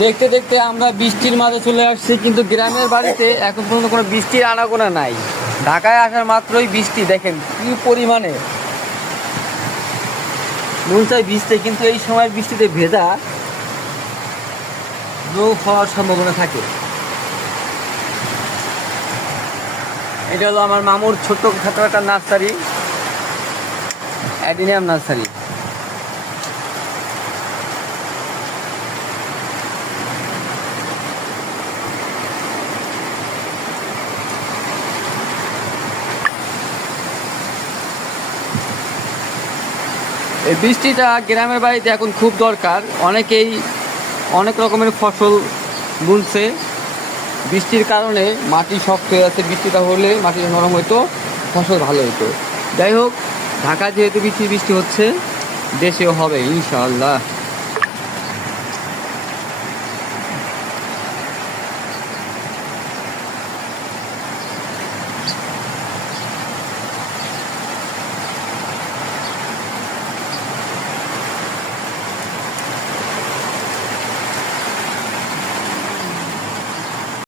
দেখতে দেখতে আমরা বৃষ্টির মাঝে চলে আসছি, কিন্তু গ্রামের বাড়িতে এখন পর্যন্ত কোনো বৃষ্টির আনাগোনা নাই। ঢাকায় আসার মাত্রই বৃষ্টি, দেখেন কি পরিমাণে মন চাই ভিজতে, কিন্তু এই সময় বৃষ্টিতে ভেজা রোগ হওয়ার সম্ভাবনা থাকে। এটা হলো আমার মামুর ছোট্ট খাটো একটা নার্সারি, অ্যাডিনিয়াম নার্সারি। এই বৃষ্টিটা গ্রামের বাড়িতে এখন খুব দরকার। অনেকেই অনেক রকমের ফসল বুনছে, বৃষ্টির কারণে মাটি শক্ত হয়ে আছে। বৃষ্টিটা হলে মাটিটা নরম হইতো, ফসল ভালো হতো। যাই হোক, ঢাকা যেহেতু বৃষ্টি হচ্ছে, দেশেও হবে ইনশাআল্লাহ।